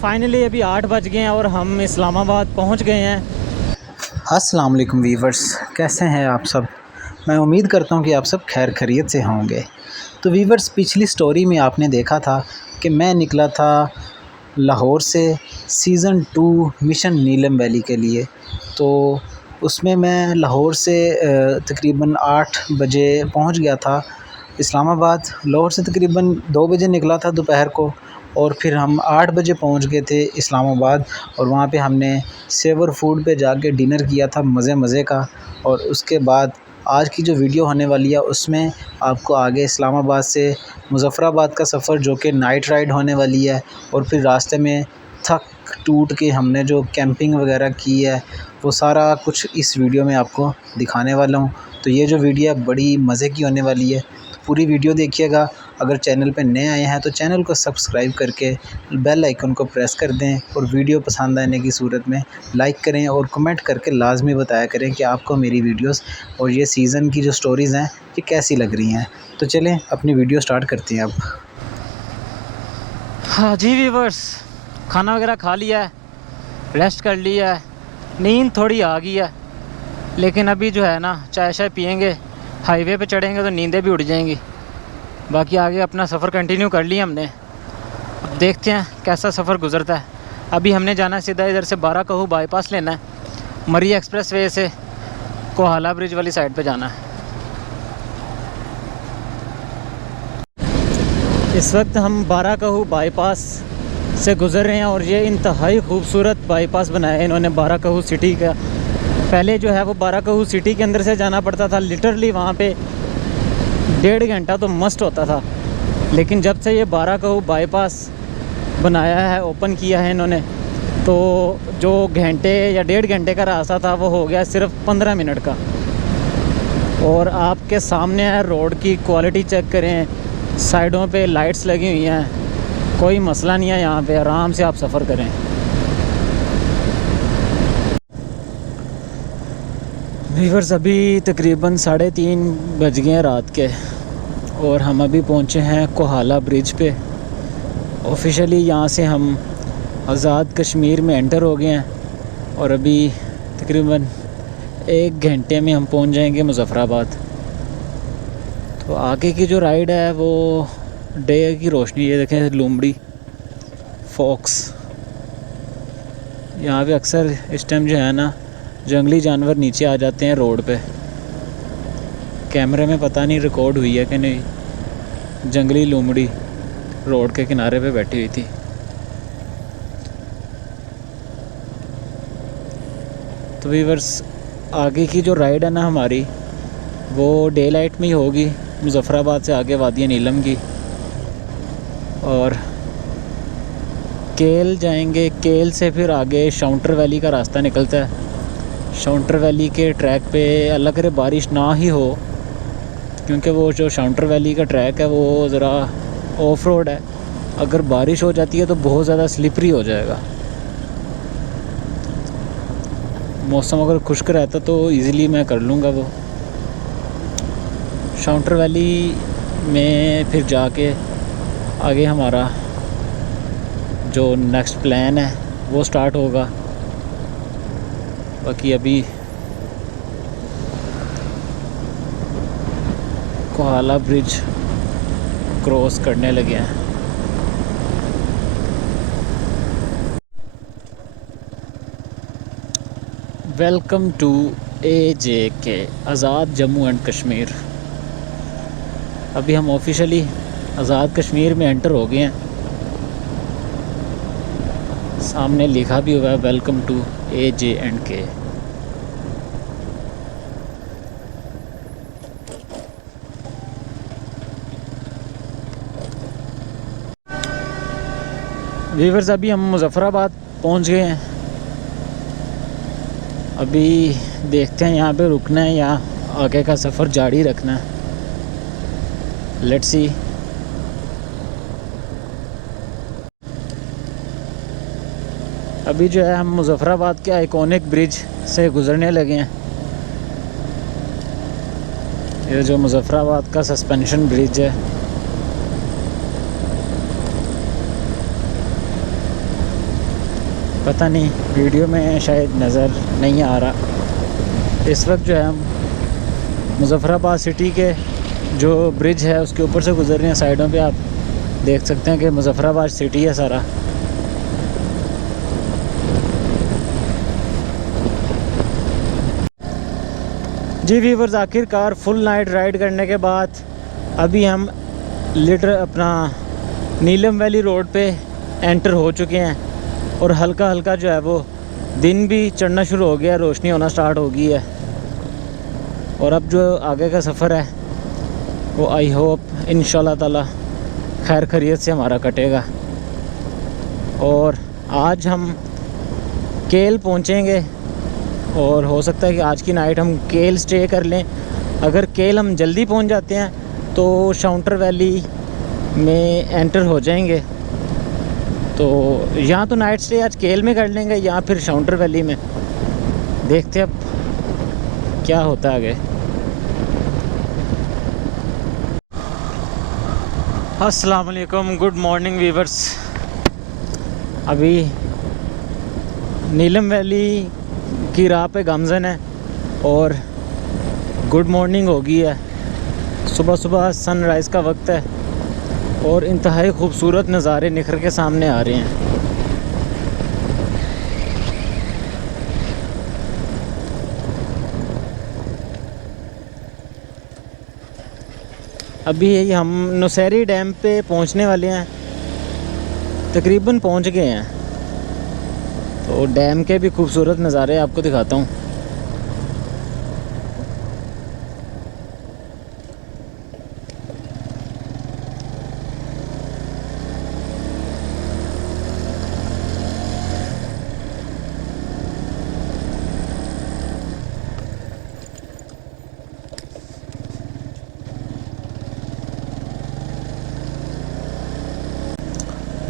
Finally अभी 8 बज गए हैं और हम इस्लामाबाद पहुंच गए हैं। अस्सलाम वालेकुम वीवर्स, कैसे हैं आप सब। मैं उम्मीद करता हूं कि आप सब खैर खैरियत से होंगे। तो वीवर्स, पिछली स्टोरी में आपने देखा था कि मैं निकला था लाहौर से सीज़न 2 मिशन नीलम वैली के लिए। तो उसमें मैं लाहौर से तकरीबन 8 बजे पहुंच गया था इस्लामाबाद। लाहौर से तकरीबन 2 बजे निकला था दोपहर को, और फिर हम 8 बजे पहुंच गए थे इस्लामाबाद। और वहाँ पे हमने सेवर फूड पे जाके डिनर किया था मज़े मज़े का। और उसके बाद आज की जो वीडियो होने वाली है उसमें आपको आगे इस्लामाबाद से मुज़फ़्फ़राबाद का सफ़र, जो कि नाइट राइड होने वाली है, और फिर रास्ते में थक टूट के हमने जो कैंपिंग वगैरह की है वो सारा कुछ इस वीडियो में आपको दिखाने वाला हूँ। तो ये जो वीडियो है बड़ी मज़े की होने वाली है, तो पूरी वीडियो देखिएगा। अगर चैनल पे नए आए हैं तो चैनल को सब्सक्राइब करके बेल आइकन को प्रेस कर दें, और वीडियो पसंद आने की सूरत में लाइक करें और कमेंट करके लाजमी बताया करें कि आपको मेरी वीडियोस और ये सीज़न की जो स्टोरीज़ हैं ये कैसी लग रही हैं। तो चलें अपनी वीडियो स्टार्ट करते हैं अब। हाँ जी व्यूवर्स, खाना वगैरह खा लिया है, रेस्ट कर लिया है, नींद थोड़ी आ गई है, लेकिन अभी जो है ना चाय शाय पियेंगे, हाईवे पे चढ़ेंगे तो नींदें भी उड़ जाएंगी। बाकी आगे अपना सफ़र कंटिन्यू कर लिया हमने। अब देखते हैं कैसा सफ़र गुजरता है। अभी हमने जाना है सीधा इधर से 12 कहू बाईपास लेना है, मरी एक्सप्रेस वे से कोहाला ब्रिज वाली साइड पे जाना है। इस वक्त हम 12 कहू बाईपास से गुज़र रहे हैं, और ये इंतहाई खूबसूरत बाईपास बनाया है इन्होंने 12 कहू सिटी का। पहले जो है वो 12 कहू सिटी के अंदर से जाना पड़ता था, लिटरली वहाँ पे 1.5 घंटा तो मस्ट होता था। लेकिन जब से ये 12 कहू बाईपास बनाया है, ओपन किया है इन्होंने, तो जो घंटे या 1.5 घंटे का रास्ता था वो हो गया सिर्फ 15 मिनट का। और आपके सामने है, रोड की क्वालिटी चेक करें, साइडों पे लाइट्स लगी हुई हैं, कोई मसला नहीं है, यहाँ पे आराम से आप सफ़र करें। व्यूअर्स, अभी तकरीबन 3:30 बज गए हैं रात के, और हम अभी पहुँचे हैं कोहाला ब्रिज पे। ऑफिशियली यहाँ से हम आज़ाद कश्मीर में एंटर हो गए हैं, और अभी तकरीबन 1 घंटे में हम पहुँच जाएंगे मुज़फ़्फ़राबाद। तो आगे की जो राइड है वो डे की रोशनी, ये देखें लूमड़ी फॉक्स। यहाँ पे अक्सर इस टाइम जो है ना जंगली जानवर नीचे आ जाते हैं रोड पे। कैमरे में पता नहीं रिकॉर्ड हुई है कि नहीं। जंगली लूमड़ी रोड के किनारे पे बैठी हुई थी। तो व्यूअर्स, आगे की जो राइड है ना हमारी, वो डे लाइट में ही होगी, मुज़फ़्फ़राबाद से आगे वादी नीलम की। और केल जाएंगे, केल से फिर आगे शाउंटर वैली का रास्ता निकलता है। शाउंटर वैली के ट्रैक पे अल्लाह करे बारिश ना ही हो, क्योंकि वो जो शाउंटर वैली का ट्रैक है वो ज़रा ऑफ रोड है। अगर बारिश हो जाती है तो बहुत ज़्यादा स्लिपरी हो जाएगा। मौसम अगर खुश्क रहता तो इजीली मैं कर लूँगा वो। शाउंटर वैली में फिर जाके आगे हमारा जो नेक्स्ट प्लान है वो स्टार्ट होगा। बाकी अभी कोहाला ब्रिज क्रॉस करने लगे हैं। Welcome to AJK, Azad Jammu and Kashmir. अभी हम ऑफिशियली आज़ाद कश्मीर में एंटर हो गए हैं। सामने लिखा भी हुआ है वेलकम टू AJ&K। व्यूअर्स, अभी हम मुज़फ़्फ़राबाद पहुंच गए हैं। अभी देखते हैं यहाँ पे रुकना है या आगे का सफ़र जारी रखना है। Let's see. अभी जो है हम मुज़फ़्फ़राबाद के आइकॉनिक ब्रिज से गुज़रने लगे हैं। ये जो मुज़फ़्फ़राबाद का सस्पेंशन ब्रिज है, पता नहीं वीडियो में शायद नज़र नहीं आ रहा। इस वक्त जो है हम मुज़फ़्फ़राबाद सिटी के जो ब्रिज है उसके ऊपर से गुज़र रहे हैं। साइडों पे आप देख सकते हैं कि मुज़फ़्फ़राबाद सिटी है सारा। जी व्यूअर्स, आखिरकार फुल नाइट राइड करने के बाद अभी हम अपना नीलम वैली रोड पे एंटर हो चुके हैं और हल्का हल्का जो है वो दिन भी चढ़ना शुरू हो गया, रोशनी होना स्टार्ट हो गई है। और अब जो आगे का सफ़र है वो आई होप इंशाल्लाह ताला खैर खैरियत से हमारा कटेगा। और आज हम केल पहुंचेंगे और हो सकता है कि आज की नाइट हम केल स्टे कर लें। अगर केल हम जल्दी पहुंच जाते हैं तो शाउंटर वैली में एंटर हो जाएंगे। तो यहाँ तो नाइट स्टे आज केल में कर लेंगे या फिर शाउंटर वैली में, देखते अब क्या होता है आगे। अस्सलाम वालेकुम, गुड मॉर्निंग व्यूअर्स। अभी नीलम वैली की राह पे गामजन है और गुड मॉर्निंग हो गई है। सुबह सुबह सनराइज़ का वक्त है और इंतहाई खूबसूरत नज़ारे निखर के सामने आ रहे हैं। अभी हम नुसैरी डैम पे पहुंचने वाले हैं, तकरीबन पहुंच गए हैं। तो डैम के भी खूबसूरत नज़ारे आपको दिखाता हूँ।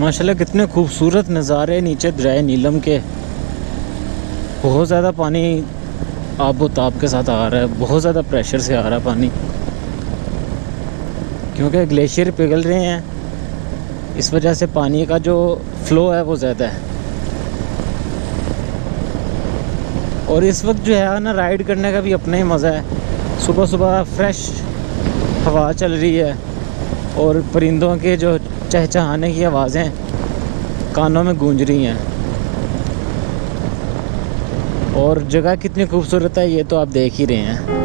माशाल्लाह कितने खूबसूरत नज़ारे नीचे दरिया नीलम के। बहुत ज़्यादा पानी आबो ताब के साथ आ रहा है, बहुत ज़्यादा प्रेशर से आ रहा है पानी, क्योंकि ग्लेशियर पिघल रहे हैं। इस वजह से पानी का जो फ़्लो है वो ज़्यादा है। और इस वक्त जो है ना, राइड करने का भी अपना ही मज़ा है। सुबह सुबह फ्रेश हवा चल रही है और परिंदों के जो चहचहाने की आवाज़ें कानों में गूंज रही हैं। और जगह कितनी खूबसूरत है ये तो आप देख ही रहे हैं।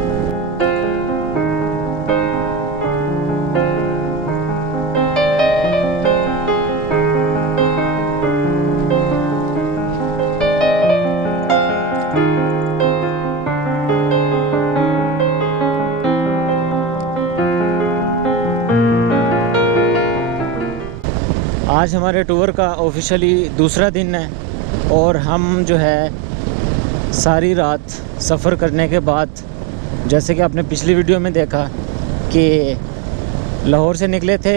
आज हमारे टूर का ऑफिशियली दूसरा दिन है और हम जो है सारी रात सफ़र करने के बाद, जैसे कि आपने पिछली वीडियो में देखा कि लाहौर से निकले थे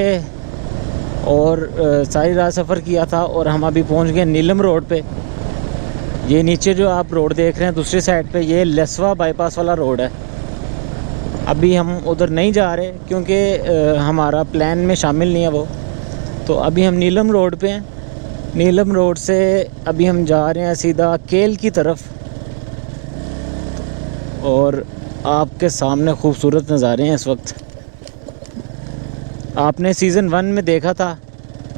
और सारी रात सफ़र किया था और हम अभी पहुंच गए नीलम रोड पे। ये नीचे जो आप रोड देख रहे हैं दूसरी साइड पे, ये लसवा बाईपास वाला रोड है। अभी हम उधर नहीं जा रहे क्योंकि हमारा प्लान में शामिल नहीं है वो। तो अभी हम नीलम रोड पे हैं। नीलम रोड से अभी हम जा रहे हैं सीधा केल की तरफ और आपके सामने खूबसूरत नज़ारे हैं इस वक्त। आपने सीज़न 1 में देखा था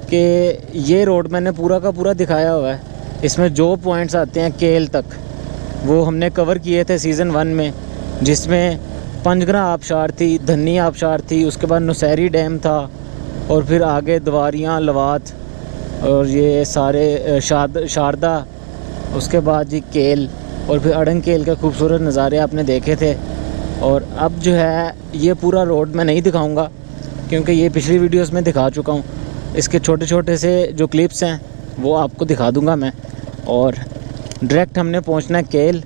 कि ये रोड मैंने पूरा का पूरा दिखाया हुआ है। इसमें जो पॉइंट्स आते हैं केल तक वो हमने कवर किए थे सीज़न 1 में, जिसमें पंजगरा आबशार थी, धन्नी आबशार थी, उसके बाद नुसैरी डैम था और फिर आगे दवारियाँ, लवात और ये सारे शारदा, उसके बाद जी केल और फिर अड़ंग केल के खूबसूरत नज़ारे आपने देखे थे। और अब जो है ये पूरा रोड मैं नहीं दिखाऊंगा क्योंकि ये पिछली वीडियोस में दिखा चुका हूँ। इसके छोटे छोटे से जो क्लिप्स हैं वो आपको दिखा दूंगा मैं। और डायरेक्ट हमने पहुँचना है केल।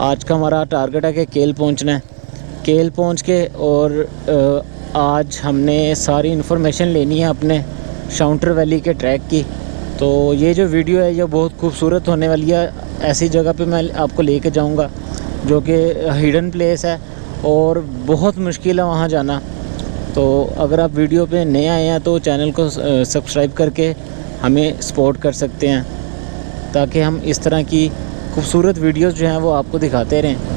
आज का हमारा टारगेट है कि केल पहुँचना है। केल पहुँच के और आज हमने सारी इन्फॉर्मेशन लेनी है अपने शाउंटर वैली के ट्रैक की। तो ये जो वीडियो है ये बहुत खूबसूरत होने वाली है। ऐसी जगह पे मैं आपको लेके जाऊंगा जो कि हिडन प्लेस है और बहुत मुश्किल है वहाँ जाना। तो अगर आप वीडियो पे नए आए हैं तो चैनल को सब्सक्राइब करके हमें सपोर्ट कर सकते हैं। ताकि हम इस तरह की खूबसूरत वीडियोस जो हैं वो आपको दिखाते रहें।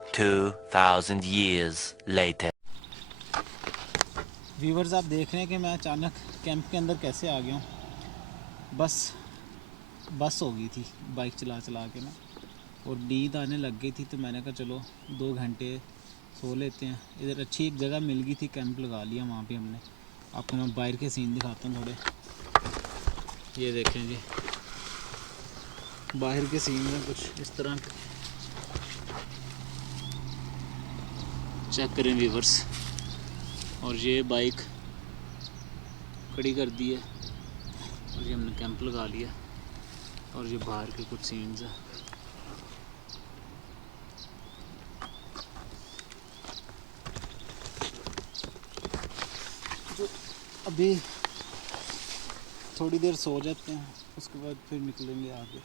2000 years later. व्यूवर्स, आप देख रहे हैं कि मैं अचानक कैंप के अंदर कैसे आ गया हूँ। बस हो गई थी बाइक चला चला के ना, और नींद आने लग गई थी, तो मैंने कहा चलो 2 घंटे सो लेते हैं। इधर अच्छी एक जगह मिल गई थी, कैंप लगा लिया वहाँ पे हमने। आपको मैं बाहर के सीन दिखाता हूँ थोड़े। ये देखें जी, बाहर के सीन में कुछ इस तरह चेक करें व्यूवर्स। और ये बाइक खड़ी कर दी है और ये हमने कैंप लगा लिया, और ये बाहर के कुछ सीन्स हैं। तो अभी थोड़ी देर सो जाते हैं, उसके बाद फिर निकलेंगे आगे।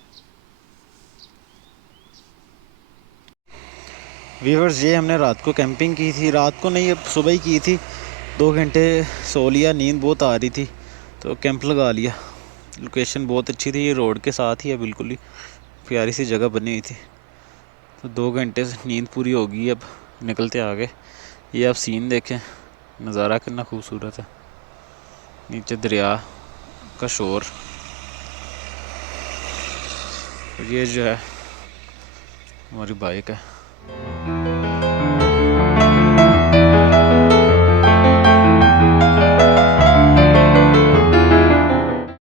व्यूवर्स, ये हमने रात को कैंपिंग की थी, रात को नहीं, अब सुबह ही की थी। 2 घंटे सो लिया, नींद बहुत आ रही थी तो कैंप लगा लिया। लोकेशन बहुत अच्छी थी, ये रोड के साथ ही है, बिल्कुल ही प्यारी सी जगह बनी हुई थी। तो 2 घंटे से नींद पूरी हो गई, अब निकलते आगे। ये आप सीन देखें, नज़ारा कितना खूबसूरत है। नीचे दरिया का शोर, और ये जो है हमारी बाइक है।